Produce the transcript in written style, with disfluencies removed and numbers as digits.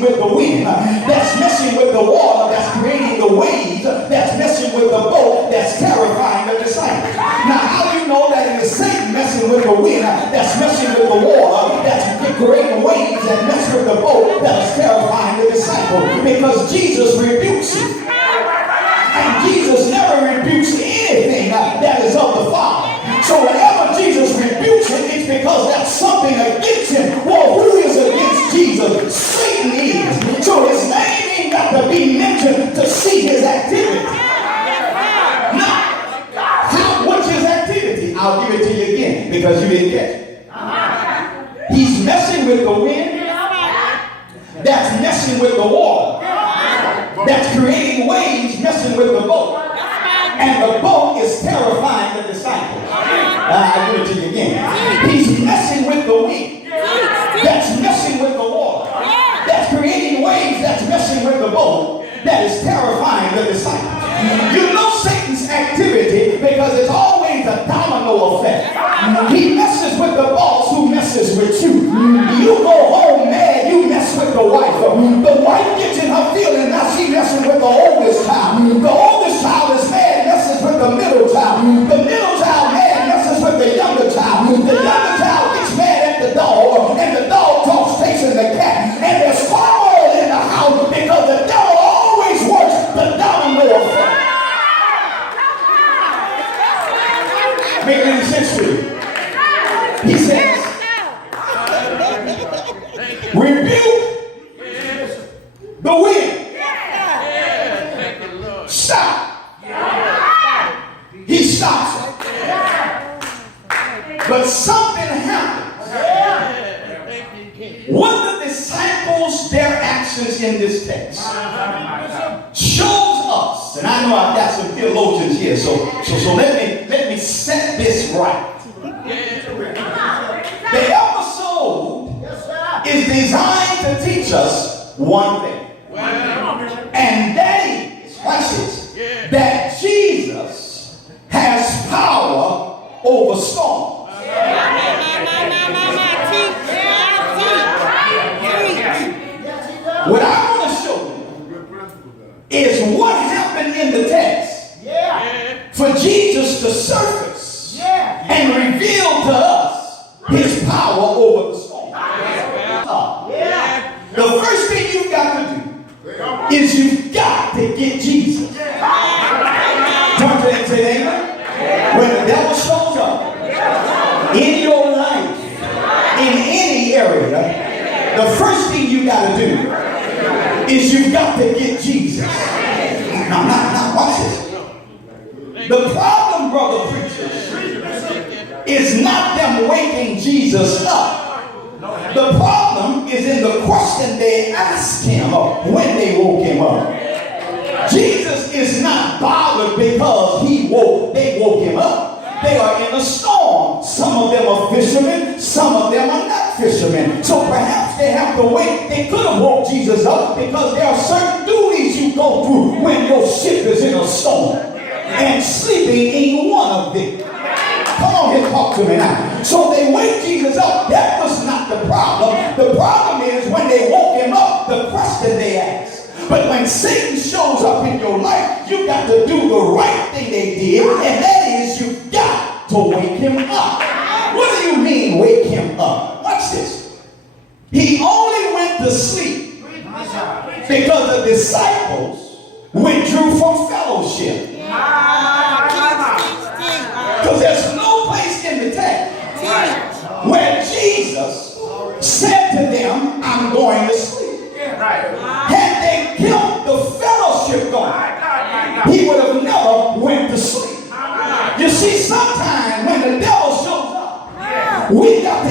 with the wind, that's messing with the water, that's creating the waves, that's messing with the boat, that's terrifying the disciples. Now, how do you know that it is Satan messing with the wind, that's messing with the water, that's creating waves, that mess with the boat, that is terrifying the disciples? Because Jesus rebukes it. And Jesus never rebukes anything that is of the Father. So whenever Jesus rebukes it, it's because that's something against him. Well, who is against Jesus? Satan is. So his name ain't got to be mentioned to see his activity. Now, what's his activity? I'll give it to you again because you didn't catch it. He's messing with the wind. That's messing with the water. That's creating waves, messing with the boat. And the boat is terrifying the disciples. I'll give it to you again. He's messing with the wind. That's messing with the water. That's creating waves. That's messing with the boat. That is terrifying the disciples. You know Satan's activity because it's always a domino effect. He messes with the boss who messes with you. You go home mad, you mess with the wife. The wife gets in her feelings, now she messing with the oldest child. The oldest child is mad, messes with the middle child. The middle child mad, messes with the younger child. The younger child gets mad at the dog, and the dog talks chasing the cat. And there's turmoil in the house because the devil always works the domino effect. Make any sense to you? He says, rebuke the wind. Stop. He stops it. But something happens. What the disciples, their actions in this text shows us, and I know I've got some theologians here, so let me set this right. The episode is designed to teach us one thing. And that is, watch this, that Jesus has power over storms. What I want to show you is what happened in the text for Jesus to surface and reveal to us his power over the storm. The first thing you've got to do is you've got to get Jesus. Turn to that, say amen. When the devil shows up in your life, in any area, the first thing you got to do is you've got to get Jesus. Now, watch this. The problem, brother preachers, is not them waking Jesus up. The problem is in the question they asked him when they woke him up. Jesus is not bothered because they woke him up. They are in a storm. Some of them are fishermen, some of them are not fishermen. So perhaps they have to wait. They could have woke Jesus up because there are certain duties you go through when your ship is in a storm. And sleeping ain't one of them. Come on here, talk to me now. So they wake Jesus up. That was not the problem. The problem is when they woke him up, the question they asked. But when Satan shows up in your life, you got to do the right thing they did, and that is you got to wake him up. What do you mean wake him up? Watch this. He only went to sleep because the disciples withdrew from fellowship. Because there's no place in the text where Jesus said to them, I'm going to sleep. Had they kept the fellowship going, he would have never went to sleep. You see, sometimes when the devil shows up, we got to